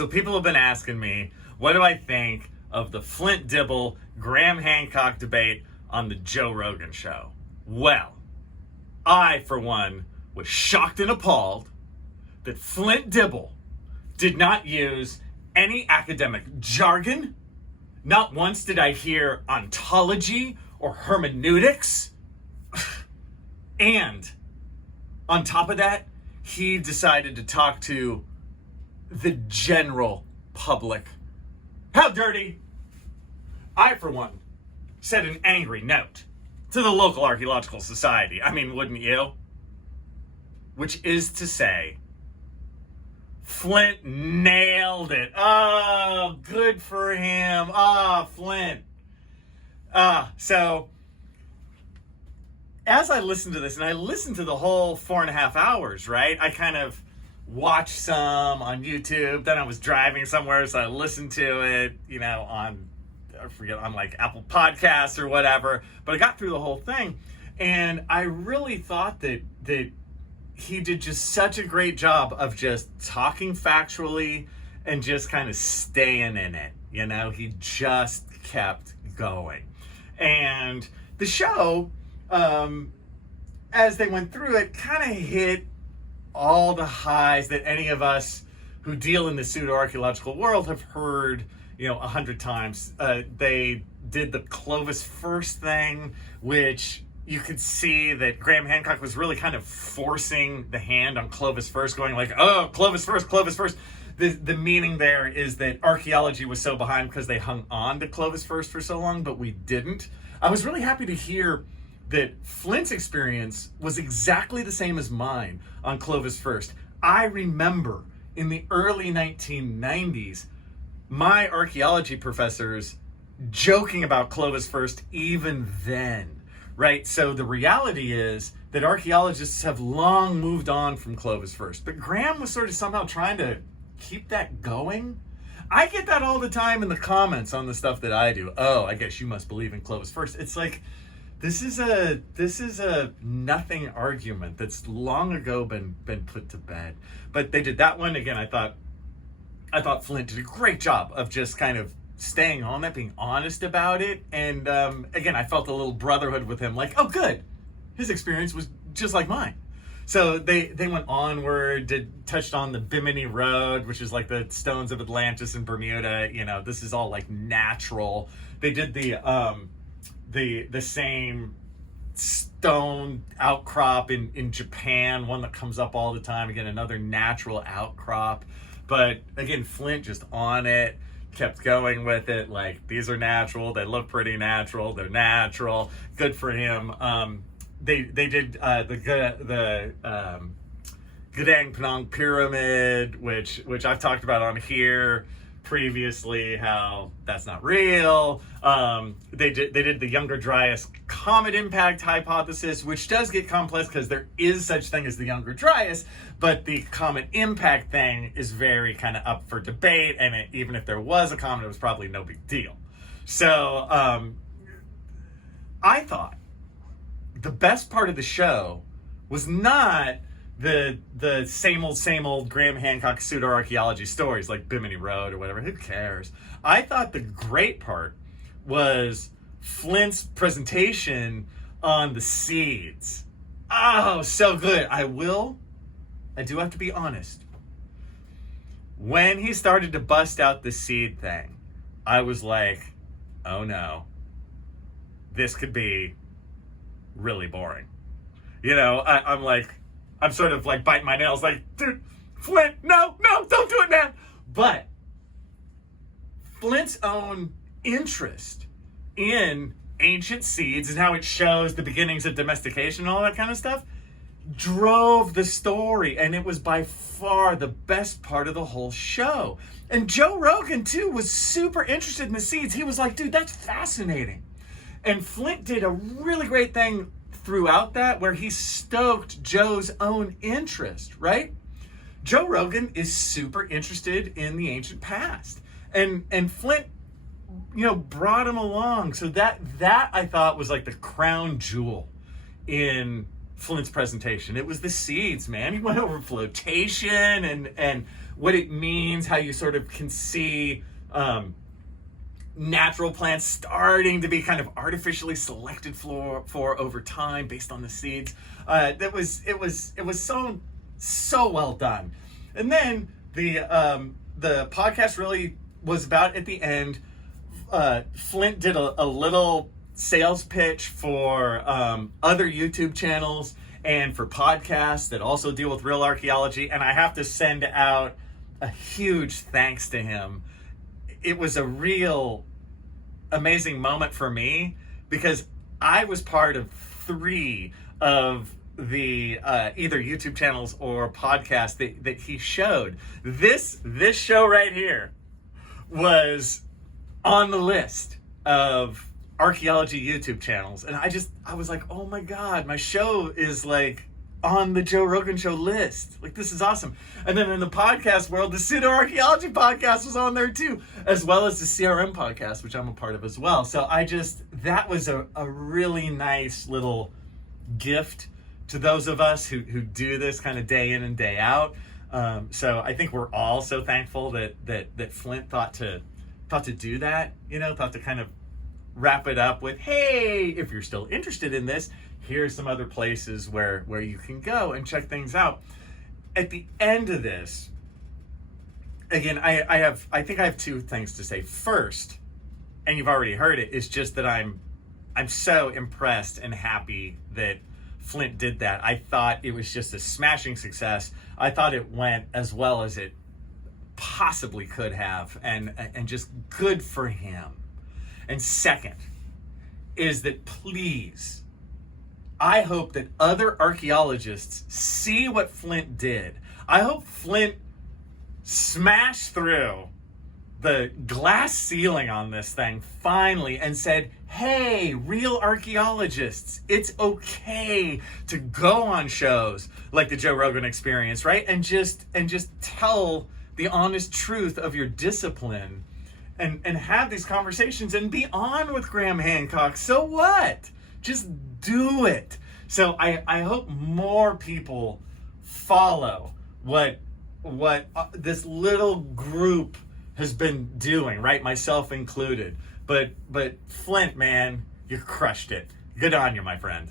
So people have been asking me, what do I think of the Flint Dibble, Graham Hancock debate on the Joe Rogan show? Well, I, for one, was shocked and appalled that Flint Dibble did not use any academic jargon. Not once did I hear ontology or hermeneutics. And on top of that, he decided to talk to the general public. How dirty! I, for one, said an angry note to the local archaeological society. I mean, wouldn't you? Which is to say, Flint nailed it. Oh, good for him. Flint. So, as I listened to this, and I listened to the whole 4.5 hours, right? I kind of watched some on YouTube, then I was driving somewhere, so I listened to it, on like Apple Podcasts or whatever, but I got through the whole thing, and I really thought that he did just such a great job of just talking factually and just kind of staying in it. He just kept going. And the show, as they went through it, kind of hit all the highs that any of us who deal in the pseudoarchaeological world have heard, 100 times. They did the Clovis first thing, which you could see that Graham Hancock was really kind of forcing the hand on Clovis first, going like, oh, Clovis first, Clovis first. The meaning there is that archaeology was so behind because they hung on to Clovis first for so long, but we didn't. I was really happy to hear that Flint's experience was exactly the same as mine on Clovis first. I remember in the early 1990s, my archaeology professors joking about Clovis first even then. Right, so the reality is that archaeologists have long moved on from Clovis first, but Graham was sort of somehow trying to keep that going. I get that all the time in the comments on the stuff that I do. Oh, I guess you must believe in Clovis first. It's like, this is a nothing argument that's long ago been put to bed. But they did that one again. I thought Flint did a great job of just kind of staying on that, being honest about it. And again, I felt a little brotherhood with him, like, oh good, his experience was just like mine. So they went onward, touched on the Bimini Road, which is like the stones of Atlantis and Bermuda. This is all like natural. They did the same stone outcrop in Japan, one that comes up all the time. Again, another natural outcrop. But again, Flint just on it, kept going with it, like, these are natural, they look pretty natural, they're natural, good for him. They did the Gadang Penang Pyramid, which I've talked about on here previously, how that's not real. They did the Younger Dryas comet impact hypothesis, which does get complex because there is such thing as the Younger Dryas, but the comet impact thing is very kind of up for debate, and even if there was a comet, it was probably no big deal. So I thought the best part of the show was not the same old Graham Hancock pseudoarchaeology stories like Bimini Road or whatever. Who cares? I thought the great part was Flint's presentation on the seeds. Oh, so good. I do have to be honest. When he started to bust out the seed thing, I was like, oh no, this could be really boring. I'm sort of like biting my nails like, dude, Flint, no, don't do it, man. But Flint's own interest in ancient seeds and how it shows the beginnings of domestication and all that kind of stuff drove the story, and it was by far the best part of the whole show. And Joe Rogan too was super interested in the seeds. He was like, dude, that's fascinating. And Flint did a really great thing throughout that, where he stoked Joe's own interest, right? Joe Rogan is super interested in the ancient past, and Flint, brought him along. So that I thought was like the crown jewel in Flint's presentation. It was the seeds, man. He went over flotation and what it means, how you sort of can see natural plants starting to be kind of artificially selected for over time based on the seeds. It was so well done. And then the podcast really was about, at the end, Flint did a little sales pitch for other YouTube channels and for podcasts that also deal with real archaeology, and I have to send out a huge thanks to him. It was a real amazing moment for me because I was part of 3 of the either YouTube channels or podcasts that he showed. This show right here was on the list of archaeology YouTube channels, and I was like, oh my god, my show is like on the Joe Rogan Show list. Like, this is awesome. And then in the podcast world, the Pseudoarchaeology Podcast was on there too, as well as the CRM podcast, which I'm a part of as well. So that was a really nice little gift to those of us who do this kind of day in and day out. So I think we're all so thankful that Flint thought to do that, thought to kind of wrap it up with, hey, if you're still interested in this, here's some other places where you can go and check things out. At the end of this, again, I think I have 2 things to say. First, and you've already heard it, is just that I'm so impressed and happy that Flint did that. I thought it was just a smashing success. I thought it went as well as it possibly could have, and just good for him. And second is that, please, I hope that other archaeologists see what Flint did. I hope Flint smashed through the glass ceiling on this thing finally and said, hey, real archaeologists, it's okay to go on shows like the Joe Rogan Experience, right? And just tell the honest truth of your discipline and have these conversations and be on with Graham Hancock. So what? Just do it. So I hope more people follow what this little group has been doing, right? Myself included. But Flint, man, you crushed it. Good on you, my friend.